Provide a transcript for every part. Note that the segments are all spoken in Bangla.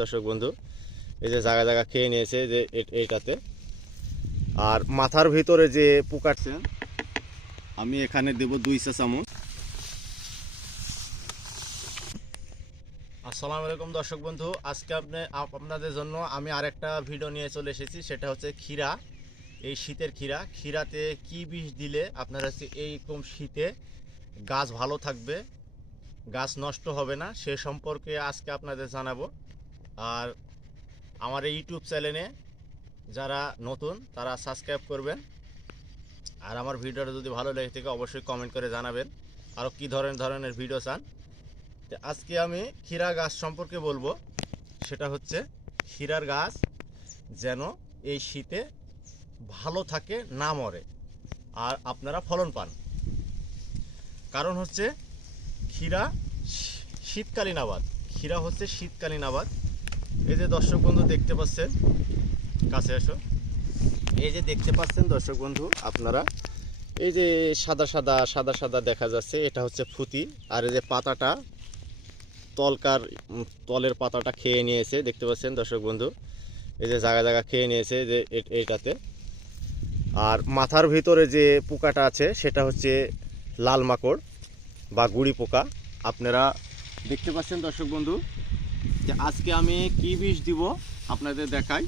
দর্শক বন্ধু, এই যে জায়গা জায়গা খেয়ে নিয়েছে যে এইটাতে। আর মাথার ভিতরে যে পোকাটছেন আমি এখানে দেব দুই চা চামচ। আসসালামু আলাইকুম দর্শক বন্ধু, আজকে আপনি আপ- আপনাদের জন্য আমি আরেকটা ভিডিও নিয়ে চলে এসেছি, সেটা হচ্ছে ক্ষীরা, এই শীতের ক্ষীরা। ক্ষীরাতে কি বিষ দিলে আপনার হচ্ছে এইরকম শীতে গাছ ভালো থাকবে, গাছ নষ্ট হবে না, সে সম্পর্কে আজকে আপনাদের জানাব। আর আমার এই ইউটিউব চ্যানেলে যারা নতুন, তারা সাবস্ক্রাইব করবেন। আর আমার ভিডিওটা যদি ভালো লেগে থাকে, অবশ্যই কমেন্ট করে জানাবেন। আরও কী ধরনের ধরনের ভিডিও চান? তো আজকে আমি ক্ষীরা গাছ সম্পর্কে বলব। সেটা হচ্ছে ক্ষীরার গাছ যেন এই শীতে ভালো থাকে, না মরে। আর আপনারা ফলন পান। কারণ হচ্ছে ক্ষীরা শীতকালীন আবাদ। ক্ষীরা হচ্ছে শীতকালীন আবাদ। এই যে দর্শক বন্ধু দেখতে পাচ্ছেন, কাছে এসো এই যে দেখতে পাচ্ছেন দর্শক বন্ধু আপনারা, এই যে সাদা সাদা সাদা সাদা দেখা যাচ্ছে, এটা হচ্ছে ফুতি। আর এই যে পাতাটা, তলকার তলের পাতাটা খেয়ে নিয়েছে, দেখতে পাচ্ছেন দর্শক বন্ধু? এই যে জায়গা জায়গা খেয়ে নিয়েছে যে এইটাতে। আর মাথার ভিতরে যে পোকাটা আছে, সেটা হচ্ছে লাল মাকড় বা গুড়ি পোকা। আপনারা দেখতে পাচ্ছেন দর্শক বন্ধু যে আজকে আমি কি বিষ দিব আপনাদের দেখাই।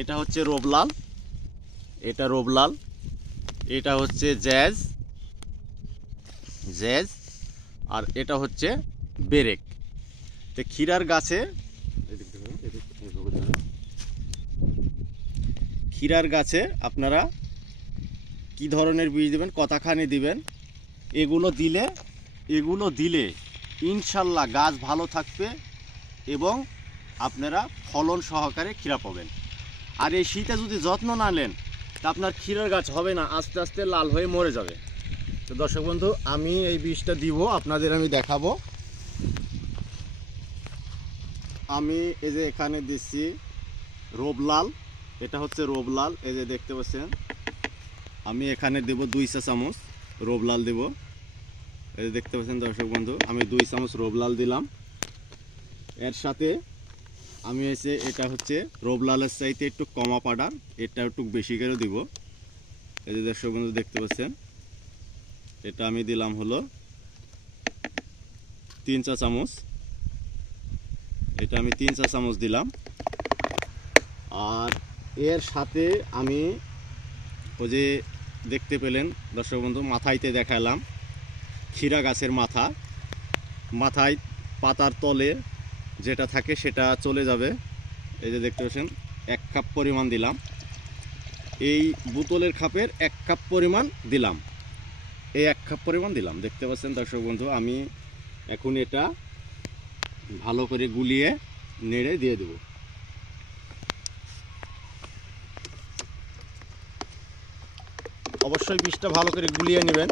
এটা হচ্ছে রোবলাল, এটা রোবলাল, এটা হচ্ছে জ্যাজ জ্যাজ, আর এটা হচ্ছে বেরেক। তো ক্ষীরার গাছে ক্ষীরার গাছে আপনারা কি ধরনের বীজ দেবেন, কতখানি দিবেন, এগুলো দিলে এগুলো দিলে ইনশাল্লাহ গাছ ভালো থাকবে এবং আপনারা ফলন সহকারে ক্ষীরা পাবেন। আর এই শীতে যদি যত্ন না নেন, তা আপনার ক্ষীরার গাছ হবে না, আস্তে আস্তে লাল হয়ে মরে যাবে। তো দর্শক বন্ধু, আমি এই বীজটা দিব, আপনাদের আমি দেখাবো। আমি এই যে এখানে দিচ্ছি রোবলাল, এটা হচ্ছে রোবলাল, এই যে দেখতে পাচ্ছেন। আমি এখানে দেব দুই চা চামচ রোবলাল দেব। এই যে দেখতে পাচ্ছেন দর্শক বন্ধু, আমি দুই চামচ রোবলাল দিলাম। এর সাথে আমি এসে এটা হচ্ছে রোবলালের চাইতে একটু কমা পাউডার এটা একটু বেশি করে দিব। এই যে দর্শক বন্ধু দেখতে পাচ্ছেন, এটা আমি দিলাম হলো তিন চা চামচ। এটা আমি তিন চা চামচ দিলাম। আর এর সাথে আমি ওই যে দেখতে পেলেন দর্শক বন্ধু, মাথাইতে দেখালাম, ক্ষীরা গাছের মাথা। মাথায় পাতার তলে যেটা থাকে সেটা চলে যাবে। এই যে দেখতে পাচ্ছেন, এক কাপ পরিমাণ দিলাম। এই বোতলের খাপের এক কাপ পরিমাণ দিলাম। এই এক কাপ পরিমাণ দিলাম। দেখতে পাচ্ছেন দর্শক বন্ধু, আমি এখন এটা ভালো করে গুলিয়ে নেড়ে দিয়ে দেব। অবশ্যই বীজটা ভালো করে গুলিয়ে নেবেন।